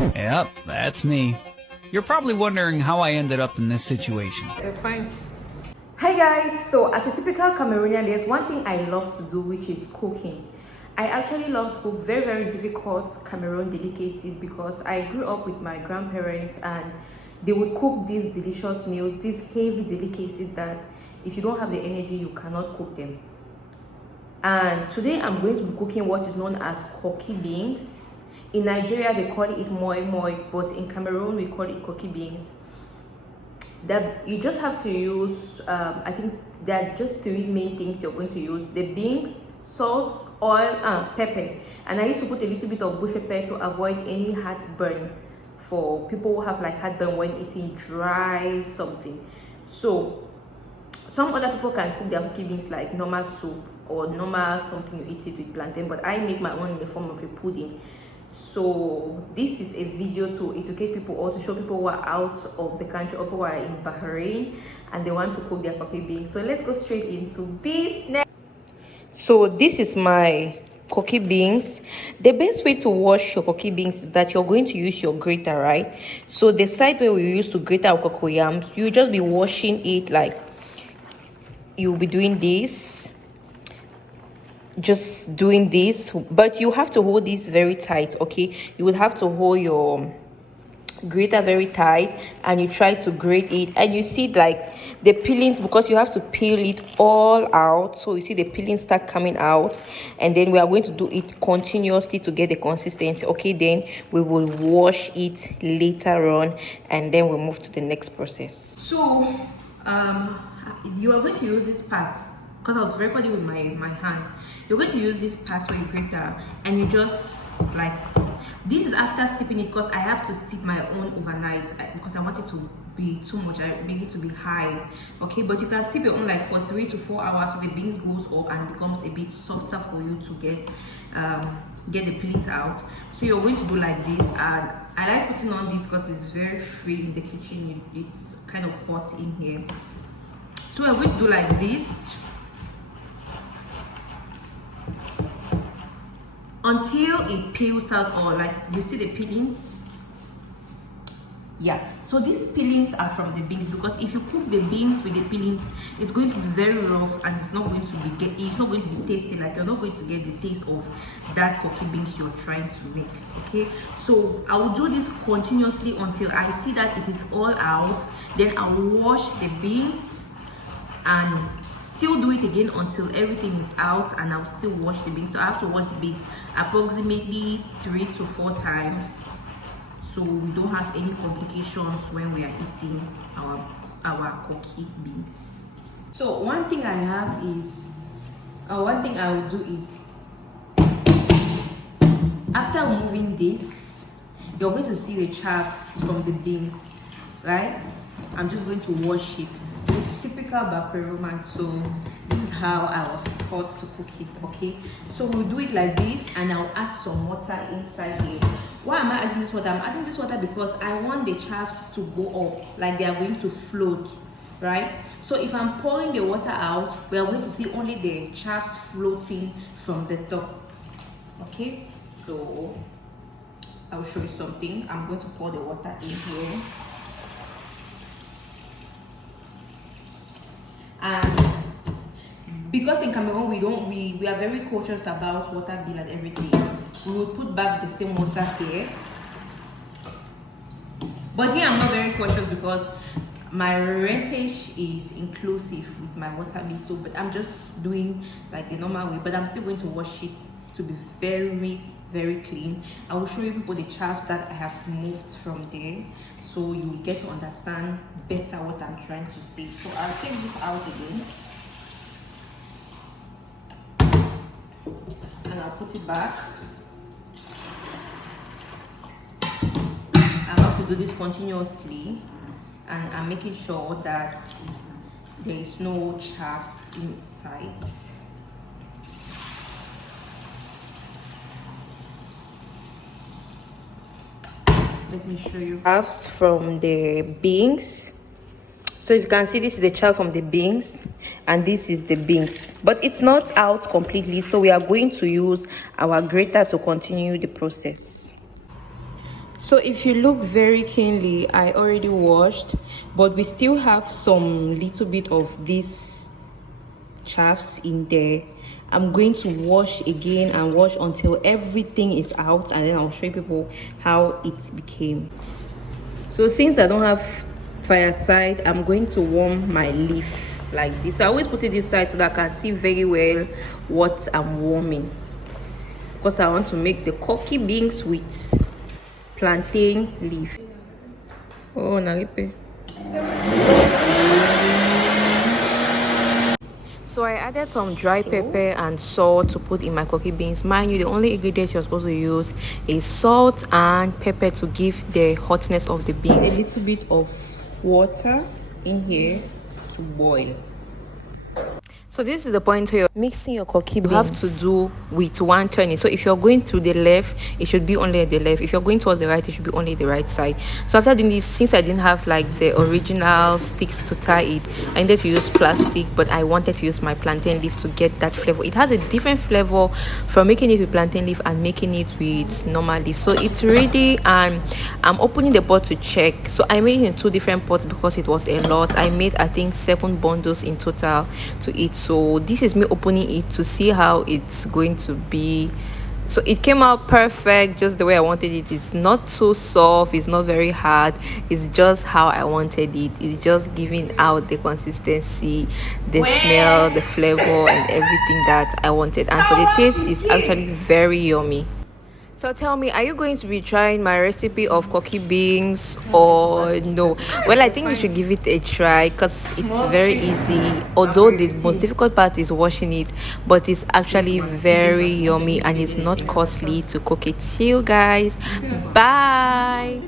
Yep, that's me. You're probably wondering how I ended up in this situation. They're fine. Hi guys, so as a typical Cameroonian, there's one thing I love to do, which is cooking. I actually love to cook very difficult Cameroon delicacies because I grew up with my grandparents and they would cook these delicious meals, these heavy delicacies that if you don't have the energy, you cannot cook them. And today I'm going to be cooking what is known as KOKI beans. In Nigeria they call it Moimoi, but in Cameroon we call it KOKI beans. That you just have to use I think there are just three main things you're going to use: the beans, salt, oil, and pepper. And I used to put a little bit of bush pepper to avoid any heartburn for people who have like heartburn when eating dry something. So some other people can cook their KOKI beans like normal soup or normal something you eat it with plantain, but I make my own in the form of a pudding. So this is a video to educate people or to show people who are out of the country or people who are in Bahrain and they want to cook their KOKI beans. So let's go straight into business. So this is my KOKI beans. The best way to wash your KOKI beans is that you're going to use your grater, right? So the side where we used to grate our cocoyams, you just be washing it like you'll be doing this, just doing this, but you have to hold this very tight. Okay, you would have to hold your grater very tight and you try to grate it, and you see like the peelings, because you have to peel it all out. So you see the peelings start coming out, and then we are going to do it continuously to get the consistency. Okay, then we will wash it later on and then we'll move to the next process. So you are going to use this part because I was recording with my hand. You're going to use this part where you grater, and you just like, this is after steeping it because I have to steep my own overnight because I want it to be too much. I make it to be high. Okay, but you can steep your own like for 3 to 4 hours so the beans goes up and becomes a bit softer for you to get the peelings out. So you're going to do like this, and I like putting on this because it's very free in the kitchen. It's kind of hot in here. So we're going to do like this until it peels out, or like you see the peelings. Yeah, so these peelings are from the beans, because if you cook the beans with the peelings, it's going to be very rough and it's not going to be tasty. Like you're not going to get the taste of that KOKI beans you're trying to make. Okay, so I will do this continuously until I see that it is all out. Then I will wash the beans and still do it again until everything is out, and I'll still wash the beans. So I have to wash the beans approximately 3 to 4 times so we don't have any complications when we are eating our KOKI beans. So one thing I will do is, after removing this, you're going to see the chaffs from the beans, right? I'm just going to wash it. It's typical Bahrain, so this is how I was taught to cook it. Okay, so we'll do it like this, and I'll add some water inside here. Why am I adding this water? I'm adding this water because I want the chaffs to go up, like they are going to float, right? So if I'm pouring the water out, we are going to see only the chaffs floating from the top. Okay, so I'll show you something. I'm going to pour the water in here. And because in Cameroon we are very cautious about water bill and everything, we will put back the same water here. But here I'm not very cautious because my rentage is inclusive with my water bill. So, but I'm just doing like the normal way. But I'm still going to wash it to be very clean. I will show you people the chaffs that I have removed from there, so you will get to understand better what I'm trying to say. So I'll take this out again and I'll put it back. I have to do this continuously, and I'm making sure that there is no chaffs inside. Let me show you chaffs from the beans. So as you can see, this is the chaff from the beans and this is the beans, but it's not out completely, so we are going to use our grater to continue the process. So if you look very keenly, I already washed, but we still have some little bit of this chaffs in there. I'm going to wash again and wash until everything is out, and then I'll show you people how it became. So since I don't have fireside, I'm going to warm my leaf like this. So I always put it this side so that I can see very well what I'm warming, because I want to make the KOKI beans with plantain leaf. Oh, naripe. So I added some dry pepper and salt to put in my KOKI beans. Mind you, the only ingredients you're supposed to use is salt and pepper to give the hotness of the beans. A little bit of water in here to boil. So this is the point where you're mixing your KOKI beans. You have to do with one turning. So if you're going to the left, it should be only the left. If you're going towards the right, it should be only the right side. So after doing this, since I didn't have like the original sticks to tie it, I needed to use plastic, but I wanted to use my plantain leaf to get that flavor. It has a different flavor from making it with plantain leaf and making it with normal leaf. So it's ready, and I'm opening the pot to check. So I made it in 2 different pots because it was a lot. I made, I think, 7 bundles in total to eat. So this is me opening it to see how it's going to be. So it came out perfect, just the way I wanted it. It's not too soft, it's not very hard, it's just how I wanted it. It's just giving out the consistency, the smell, the flavor, and everything that I wanted. And for the taste, it's actually very yummy. So tell me, are you going to be trying my recipe of KOKI beans or no? Well, I think you should give it a try because it's very easy. Although the most difficult part is washing it, but it's actually very yummy and it's not costly to cook it. See you guys. Bye.